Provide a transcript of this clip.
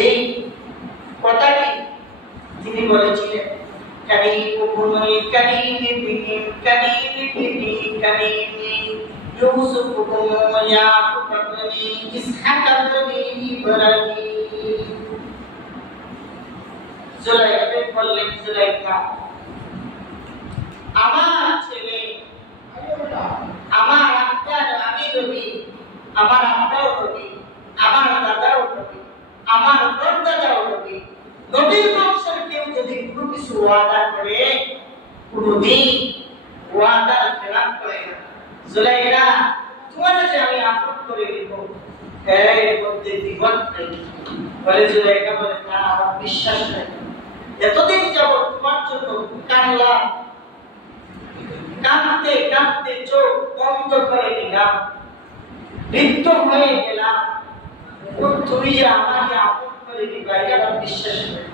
এই কথাটি তিনি বলেছিলেন কারীমুল কারীম বিহিম কারীম বিহি কারীম ইউসুফ কুম ইয়াকুব বনি ইসহাক বনি ইব্রাহিম। জুলাইখা বললেন, জুলাইখা আমার ছেলে, আমার আত্মা, আমি নবী, আমার আত্মাও নবী, আমার দাদাও নবী, আমার পরদাদাও নবী। নবীর বংশের কেউ যদি কোনো কিছু ওয়াদা করে, কোনদিন ওয়াদা খেলাফ করে না। জুলাইখা, তোমার যে আমি আপন করে দিব, এর মধ্যে দ্বিমত নেই। বলে জুলাইখা বলে, না, আমার বিশ্বাস নেই। এতদিন যাবত তোমার জন্য কানলাম, কাঁদতে কাঁদতে চোখ বন্ধ করে দিলাম, বৃদ্ধ হয়ে গেলাম, তুমি যে আমাকে আপন করে দিবা, এটা আমার বিশ্বাস নেই।